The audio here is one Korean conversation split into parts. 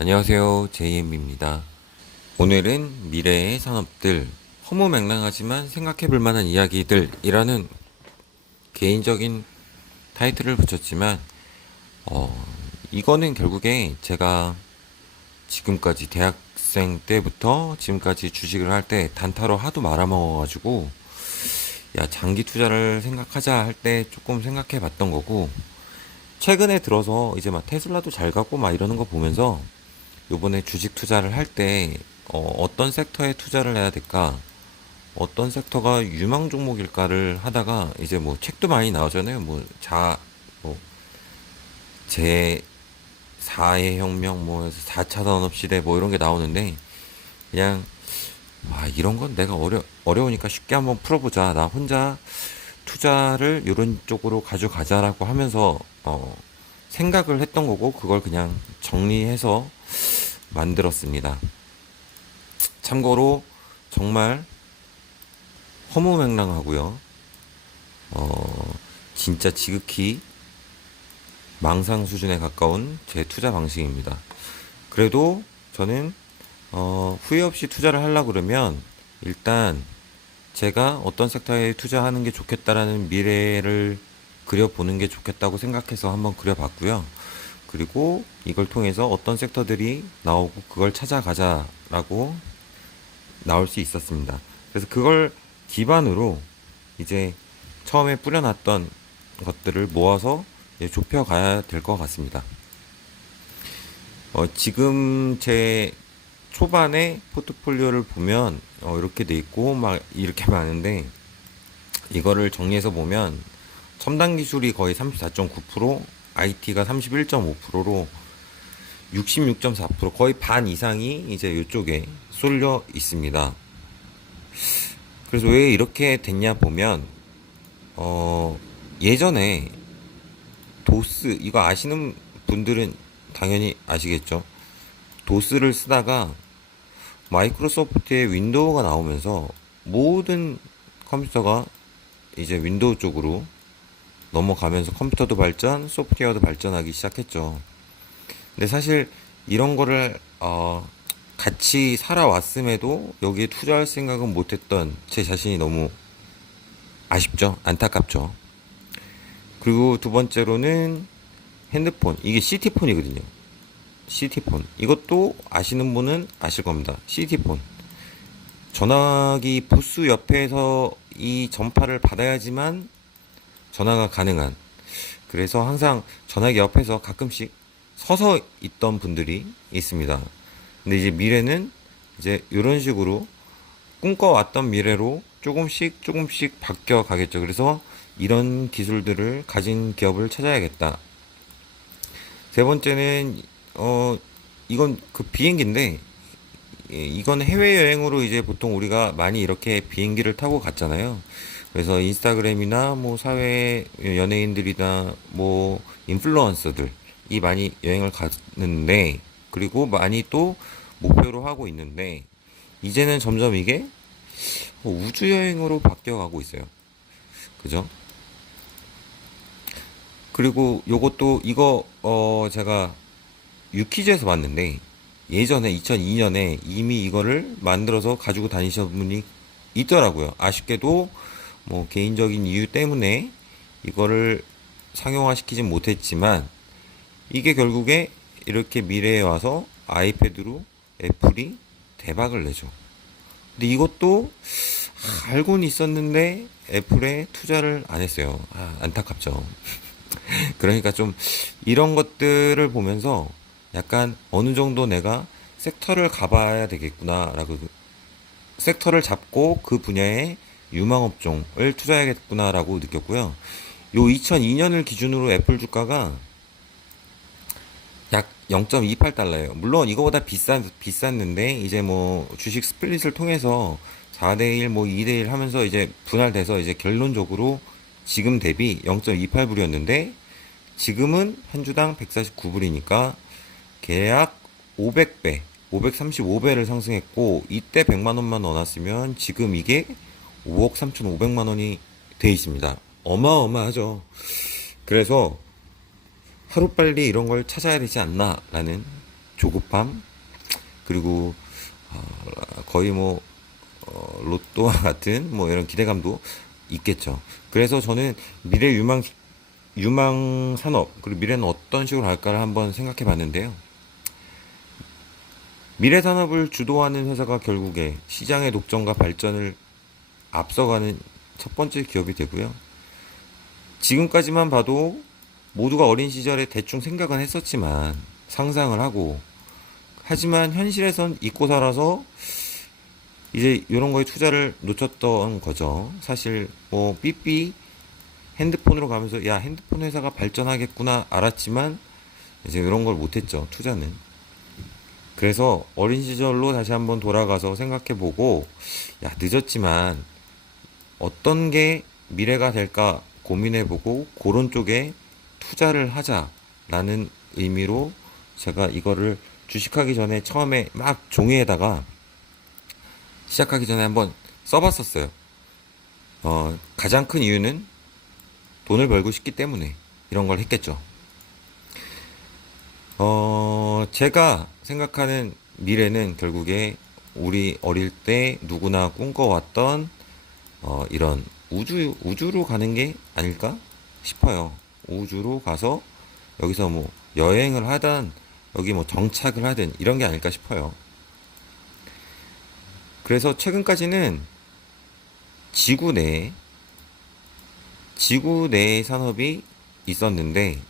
안녕하세요. JM입니다. 오늘은 미래의 산업들, 허무맹랑하지만 생각해볼 만한 이야기들이라는 개인적인 타이틀을 붙였지만, 이거는 결국에 제가 지금까지 대학생 때부터 지금까지 주식을 할 때 단타로 하도 말아먹어가지고, 야, 장기 투자를 생각하자 할 때 조금 생각해 봤던 거고, 최근에 들어서 이제 막 테슬라도 잘 가고 막 이러는 거 보면서 요번에 주식 투자를 할 때 떤 섹터에 투자를 해야 될까? 어떤 섹터가 유망 종목일까를 하다가 이제 뭐 책도 많이 나오잖아요. 뭐 제 4의 혁명, 뭐 4차 산업 시대 뭐 이런 게 나오는데 그냥 이런 건 내가 어려우니까 쉽게 한번 풀어보자. 나 혼자 투자를 이런 쪽으로 가져가자라고 하면서 생각을 했던 거고 그걸 그냥 정리해서 만들었습니다. 참고로 정말 허무맹랑하고요. 진짜 지극히 망상 수준에 가까운 제 투자 방식입니다. 그래도 저는 후회 없이 투자를 하려고 그러면 일단 제가 어떤 섹터에 투자하는 게 좋겠다라는 미래를 그려보는 게 좋겠다고 생각해서 한번 그려봤고요. 그리고 이걸 통해서 어떤 섹터들이 나오고 그걸 찾아가자라고 나올 수 있었습니다. 그래서 그걸 기반으로 이제 처음에 뿌려놨던 것들을 모아서 이제 좁혀가야 될 것 같습니다. 지금 제 초반에 포트폴리오를 보면 이렇게 돼 있고 막 이렇게 많은데 이거를 정리해서 보면 첨단 기술이 거의 34.9%, IT가 31.5%로 66.4% 거의 반 이상이 이제 이쪽에 쏠려 있습니다. 그래서 왜 이렇게 됐냐 보면 예전에 도스 이거 아시는 분들은 당연히 아시겠죠. 도스를 쓰다가 마이크로소프트의 윈도우가 나오면서 모든 컴퓨터가 이제 윈도우 쪽으로 넘어가면서 컴퓨터도 발전, 소프트웨어도 발전하기 시작했죠. 근데 사실 이런 거를 같이 살아왔음에도 여기에 투자할 생각은 못했던 제 자신이 너무 아쉽죠. 안타깝죠. 그리고 두 번째로는 핸드폰. 이게 CT폰이거든요. CT폰. 이것도 아시는 분은 아실 겁니다. CT폰. 전화기 부스 옆에서 이 전파를 받아야지만 전화가 가능한. 그래서 항상 전화기 옆에서 가끔씩 서서 있던 분들이 있습니다. 근데 이제 미래는 이제 이런 식으로 꿈꿔왔던 미래로 조금씩 조금씩 바뀌어 가겠죠. 그래서 이런 기술들을 가진 기업을 찾아야겠다. 세 번째는 이건 그 비행기인데 이건 해외여행으로 이제 보통 우리가 많이 이렇게 비행기를 타고 갔잖아요. 그래서 인스타그램이나 뭐 사회 연예인들이나 뭐 인플루언서들이 많이 여행을 갔는데 그리고 많이 또 목표로 하고 있는데 이제는 점점 이게 우주 여행으로 바뀌어 가고 있어요. 그죠? 그리고 요것도 이거 제가 유퀴즈에서 봤는데 예전에 2002년에 이미 이거를 만들어서 가지고 다니시는 분이 있더라고요. 아쉽게도 뭐 개인적인 이유 때문에 이거를 상용화시키진 못했지만 이게 결국에 이렇게 미래에 와서 아이패드로 애플이 대박을 내죠. 근데 이것도 알고는 있었는데 애플에 투자를 안 했어요. 안타깝죠. 그러니까 좀 이런 것들을 보면서 약간 어느 정도 내가 섹터를 가봐야 되겠구나라고 섹터를 잡고 그 분야의 유망업종을 투자해야겠구나라고 느꼈고요. 요 2002년을 기준으로 애플 주가가 약 0.28달러예요. 물론 이거보다 비쌌는데 이제 뭐 주식 스플릿을 통해서 4대1 뭐 2대1 하면서 이제 분할돼서 이제 결론적으로 지금 대비 0.28불이었는데 지금은 한 주당 149불이니까 계약 500배, 535배를 상승했고 이때 100만 원만 넣어놨으면 지금 이게 5억 3,500만 원이 돼 있습니다. 어마어마하죠. 그래서 하루빨리 이런 걸 찾아야 되지 않나라는 조급함, 그리고 거의 뭐 로또와 같은 뭐 이런 기대감도 있겠죠. 그래서 저는 미래 유망 산업, 그리고 미래는 어떤 식으로 할까를 한번 생각해 봤는데요. 미래 산업을 주도하는 회사가 결국에 시장의 독점과 발전을 앞서가는 첫 번째 기업이 되고요. 지금까지만 봐도 모두가 어린 시절에 대충 생각은 했었지만 상상을 하고, 하지만 현실에선 잊고 살아서 이제 이런 거에 투자를 놓쳤던 거죠. 사실 뭐 삐삐 핸드폰으로 가면서 야, 핸드폰 회사가 발전하겠구나 알았지만 이제 이런 걸 못했죠, 투자는. 그래서 어린 시절로 다시 한번 돌아가서 생각해보고, 야, 늦었지만 어떤 게 미래가 될까 고민해보고 그런 쪽에 투자를 하자라는 의미로 제가 이거를 주식하기 전에 처음에 막 종이에다가 시작하기 전에 한번 써봤었어요. 가장 큰 이유는 돈을 벌고 싶기 때문에 이런 걸 했겠죠. 제가 생각하는 미래는 결국에 우리 어릴 때 누구나 꿈꿔왔던 이런 우주로 가는 게 아닐까 싶어요. 우주로 가서 여기서 뭐 여행을 하든 여기 뭐 정착을 하든 이런 게 아닐까 싶어요. 그래서 최근까지는 지구 내에 지구 내의 산업이 있었는데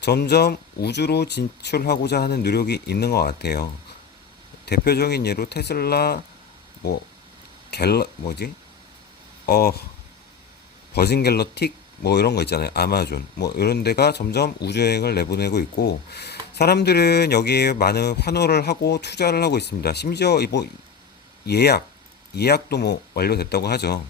점점 우주로 진출하고자 하는 노력이 있는 것 같아요. 대표적인 예로 테슬라, 뭐 뭐지? 어 버진 갤럭틱 뭐 이런 거 있잖아요. 아마존 뭐 이런 데가 점점 우주여행을 내보내고 있고, 사람들은 여기에 많은 환호를 하고 투자를 하고 있습니다. 심지어 뭐 예약도 뭐 완료됐다고 하죠.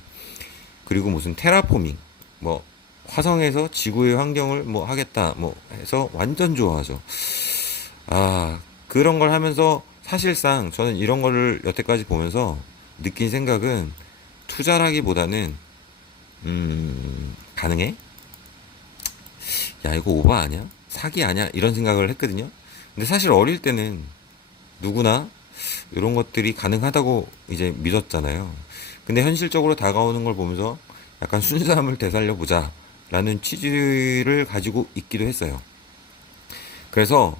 그리고 무슨 테라포밍, 뭐 화성에서 지구의 환경을 뭐 하겠다 뭐 해서 완전 좋아하죠. 그런 걸 하면서 사실상 저는 이런 거를 여태까지 보면서 느낀 생각은, 투자라기보다는 가능해? 야, 이거 오바 아니야? 사기 아니야? 이런 생각을 했거든요. 근데 사실 어릴 때는 누구나 이런 것들이 가능하다고 이제 믿었잖아요. 근데 현실적으로 다가오는 걸 보면서 약간 순수함을 되살려 보자 라는 취지를 가지고 있기도 했어요. 그래서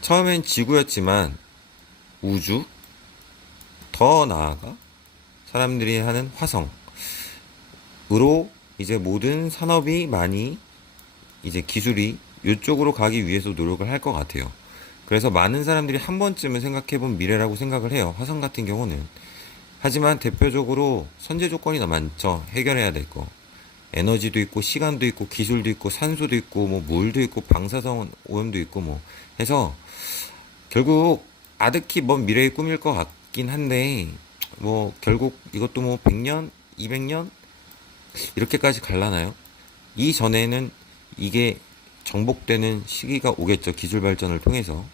처음엔 지구였지만 우주, 더 나아가 사람들이 하는 화성으로 이제 모든 산업이 많이 이제 기술이 이쪽으로 가기 위해서 노력을 할 것 같아요. 그래서 많은 사람들이 한 번쯤은 생각해본 미래라고 생각을 해요. 화성 같은 경우는. 하지만 대표적으로 선제 조건이 너무 많죠. 해결해야 될 거. 에너지도 있고, 시간도 있고, 기술도 있고, 산소도 있고, 뭐 물도 있고, 방사성 오염도 있고, 뭐 해서 결국 아득히 먼 미래의 꿈일 것 같긴 한데, 뭐 결국 이것도 뭐 100년, 200년 이렇게까지 갈라나요? 이 전에는 이게 정복되는 시기가 오겠죠. 기술 발전을 통해서.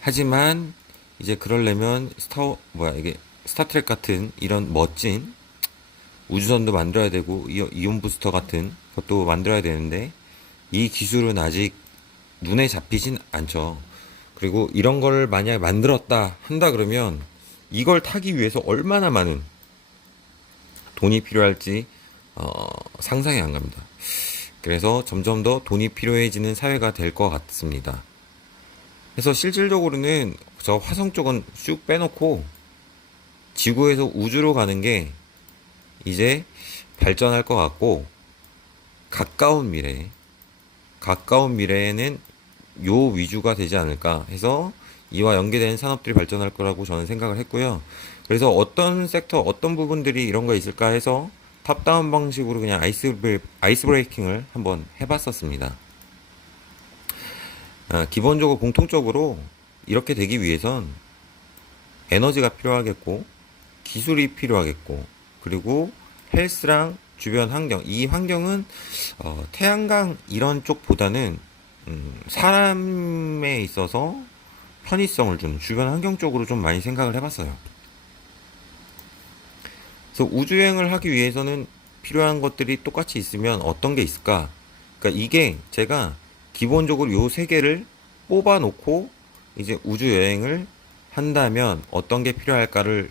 하지만 이제 그러려면 이게 스타트랙 같은 이런 멋진 우주선도 만들어야 되고, 이온 부스터 같은 것도 만들어야 되는데 이 기술은 아직 눈에 잡히진 않죠. 그리고 이런 걸 만약에 만들었다 한다 그러면 이걸 타기 위해서 얼마나 많은 돈이 필요할지 상상이 안 갑니다. 그래서 점점 더 돈이 필요해지는 사회가 될 것 같습니다. 그래서 실질적으로는 저 화성 쪽은 쑥 빼놓고 지구에서 우주로 가는 게 이제 발전할 것 같고, 가까운 미래에는 요 위주가 되지 않을까 해서 이와 연계된 산업들이 발전할 거라고 저는 생각을 했고요. 그래서 어떤 섹터, 어떤 부분들이 이런 거 있을까 해서 탑다운 방식으로 그냥 아이스 브레이킹을 한번 해봤었습니다. 기본적으로 공통적으로 이렇게 되기 위해선 에너지가 필요하겠고, 기술이 필요하겠고, 그리고 헬스랑 주변 환경, 이 환경은 태양광 이런 쪽보다는 사람에 있어서 편의성을 주는 주변 환경 쪽으로 좀 많이 생각을 해봤어요. 그래서 우주여행을 하기 위해서는 필요한 것들이 똑같이 있으면 어떤 게 있을까? 그러니까 이게 제가 기본적으로 요 세 개를 뽑아 놓고 이제 우주 여행을 한다면 어떤 게 필요할까를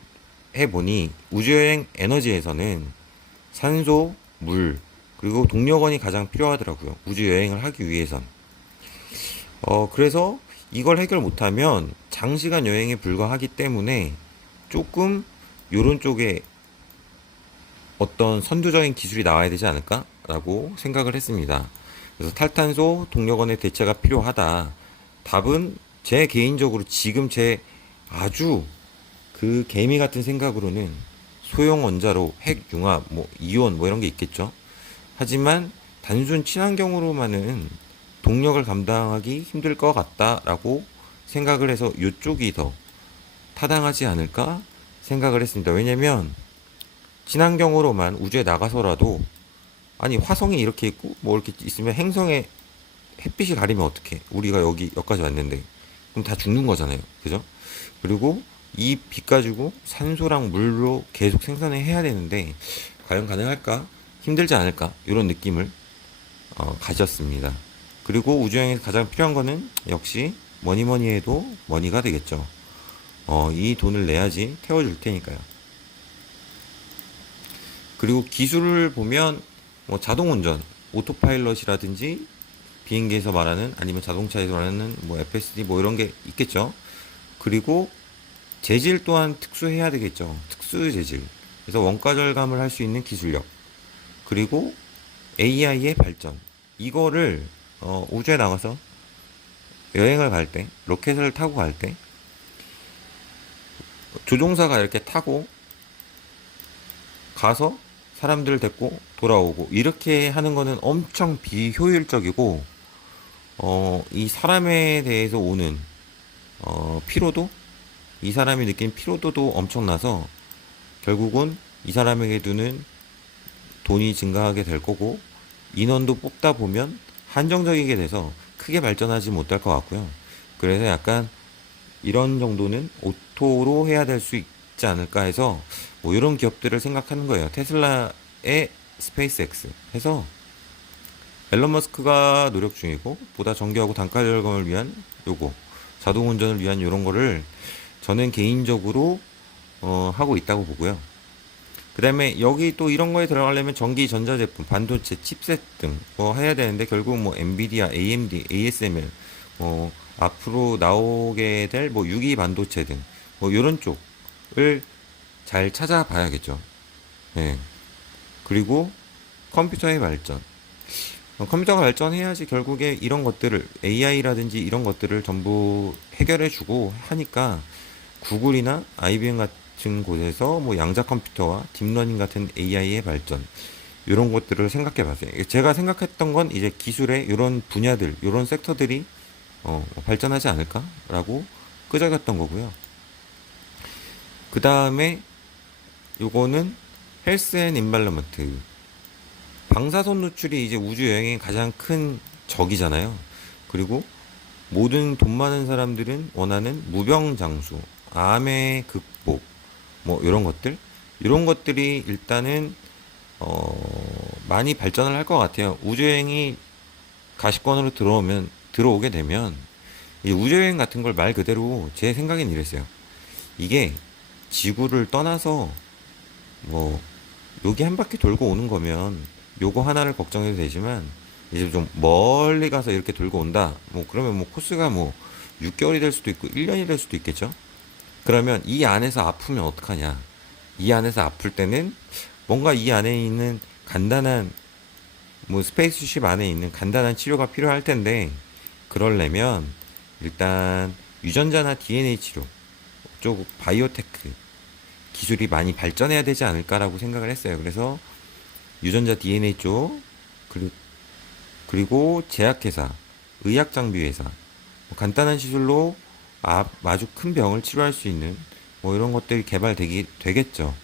해보니 우주여행 에너지에서는 산소, 물, 그리고 동력원이 가장 필요하더라고요. 우주여행을 하기 위해선. 그래서 이걸 해결 못하면 장시간 여행에 불과하기 때문에 조금 요런 쪽에 어떤 선두적인 기술이 나와야 되지 않을까라고 생각을 했습니다. 그래서 탈탄소 동력원의 대체가 필요하다. 답은 제 개인적으로 지금 제 아주 그 개미 같은 생각으로는 소형 원자로 핵, 융합, 뭐 이온 뭐 이런 게 있겠죠. 하지만 단순 친환경으로만은 동력을 감당하기 힘들 것 같다라고 생각을 해서 이쪽이 더 타당하지 않을까 생각을 했습니다. 왜냐면 친환경으로만 우주에 나가서라도 아니 화성이 이렇게 있고 뭐 이렇게 있으면 행성에 햇빛이 가리면 어떡해? 우리가 여기까지 왔는데 그럼 다 죽는 거잖아요. 그죠? 그리고 이 빛 가지고 산소랑 물로 계속 생산을 해야 되는데 과연 가능할까? 힘들지 않을까? 이런 느낌을 가졌습니다. 그리고 우주여행에서 가장 필요한 거는 역시 뭐니 뭐니 해도 머니가 되겠죠. 이 돈을 내야지 태워줄 테니까요. 그리고 기술을 보면 뭐 자동운전, 오토파일럿이라든지 비행기에서 말하는 아니면 자동차에서 말하는 뭐 FSD 뭐 이런 게 있겠죠. 그리고 재질 또한 특수해야 되겠죠. 특수 재질. 그래서 원가 절감을 할 수 있는 기술력. 그리고 AI의 발전. 이거를 우주에 나가서 여행을 갈 때, 로켓을 타고 갈 때, 조종사가 이렇게 타고 가서 사람들을 데리고 돌아오고 이렇게 하는 거는 엄청 비효율적이고 이 사람에 대해서 오는 피로도, 이 사람이 느낀 피로도도 엄청나서 결국은 이 사람에게 두는 돈이 증가하게 될 거고 인원도 뽑다 보면 한정적이게 돼서 크게 발전하지 못할 것 같고요. 그래서 약간 이런 정도는 오토로 해야 될 수 있지 않을까 해서 뭐 이런 기업들을 생각하는 거예요. 테슬라의 스페이스X 해서 앨런 머스크가 노력 중이고 보다 정교하고 단가 절감을 위한 요거 자동 운전을 위한 이런 거를 저는 개인적으로 하고 있다고 보고요. 그 다음에 여기 또 이런 거에 들어가려면 전기 전자제품, 반도체, 칩셋 등 뭐 해야 되는데 결국 뭐 엔비디아, AMD, ASML 뭐 앞으로 나오게 될 뭐 유기 반도체 등 뭐 이런 쪽을 잘 찾아봐야겠죠. 예. 그리고 컴퓨터의 발전. 컴퓨터가 발전해야지 결국에 이런 것들을 AI라든지 이런 것들을 전부 해결해주고 하니까 구글이나 IBM 같은 곳에서 뭐 양자 컴퓨터와 딥러닝 같은 AI의 발전 이런 것들을 생각해 봤어요. 제가 생각했던 건 이제 기술의 이런 분야들, 이런 섹터들이 발전하지 않을까라고 끄적였던 거고요. 그 다음에 요거는 헬스 앤 인발러먼트. 방사선 노출이 이제 우주 여행의 가장 큰 적이잖아요. 그리고 모든 돈 많은 사람들은 원하는 무병장수, 암의 극복, 뭐 이런 것들이 일단은 많이 발전을 할 것 같아요. 우주여행이 가시권으로 들어오게 되면 이 우주여행 같은 걸 말 그대로 제 생각엔 이랬어요. 이게 지구를 떠나서 뭐 여기 한 바퀴 돌고 오는 거면 요거 하나를 걱정해도 되지만 이제 좀 멀리 가서 이렇게 돌고 온다. 뭐 그러면 뭐 코스가 뭐 6개월이 될 수도 있고 1년이 될 수도 있겠죠. 그러면 이 안에서 아프면 어떡하냐? 이 안에서 아플 때는 뭔가 이 안에 있는 간단한 뭐 스페이스쉽 안에 있는 간단한 치료가 필요할 텐데 그러려면 일단 유전자나 DNA 치료 쪽 바이오테크 기술이 많이 발전해야 되지 않을까라고 생각을 했어요. 그래서 유전자 DNA 쪽 그리고 제약회사, 의학장비회사 뭐 간단한 시술로 아주 큰 병을 치료할 수 있는 뭐 이런 것들이 되겠죠.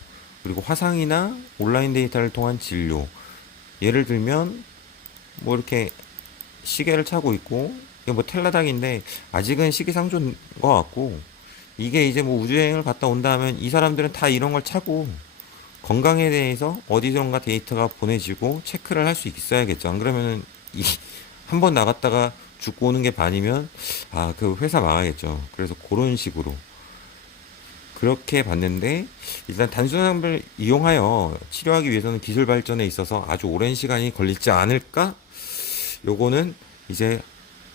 그리고 화상이나 온라인 데이터를 통한 진료. 예를 들면 뭐 이렇게 시계를 차고 있고 이게 뭐 텔라닥인데 아직은 시기상조인 것 같고 이게 이제 뭐 우주여행을 갔다 온다 하면 이 사람들은 다 이런 걸 차고 건강에 대해서 어디선가 데이터가 보내지고 체크를 할 수 있어야겠죠. 안 그러면은 한 번 나갔다가 죽고 오는 게 반이면 아, 그 회사 망하겠죠. 그래서 그런 식으로 그렇게 봤는데 일단 단순함을 이용하여 치료하기 위해서는 기술 발전에 있어서 아주 오랜 시간이 걸리지 않을까? 요거는 이제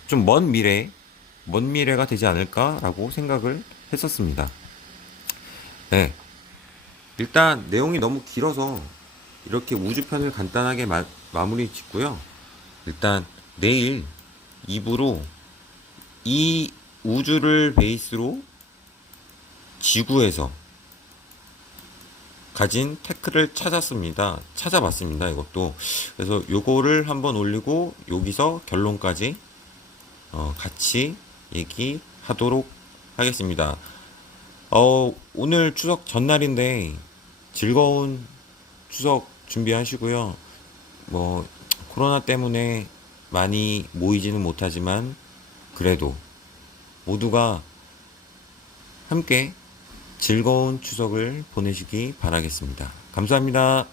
좀 먼 미래가 되지 않을까라고 생각을 했었습니다. 네. 일단 내용이 너무 길어서 이렇게 우주편을 간단하게 마무리 짓고요. 일단 내일 2부로 이 우주를 베이스로 지구에서 가진 테크를 찾아봤습니다. 이것도. 그래서 요거를 한번 올리고 여기서 결론까지 같이 얘기하도록 하겠습니다. 오늘 추석 전날인데 즐거운 추석 준비하시고요. 뭐 코로나 때문에 많이 모이지는 못하지만 그래도 모두가 함께 즐거운 추석을 보내시기 바라겠습니다. 감사합니다.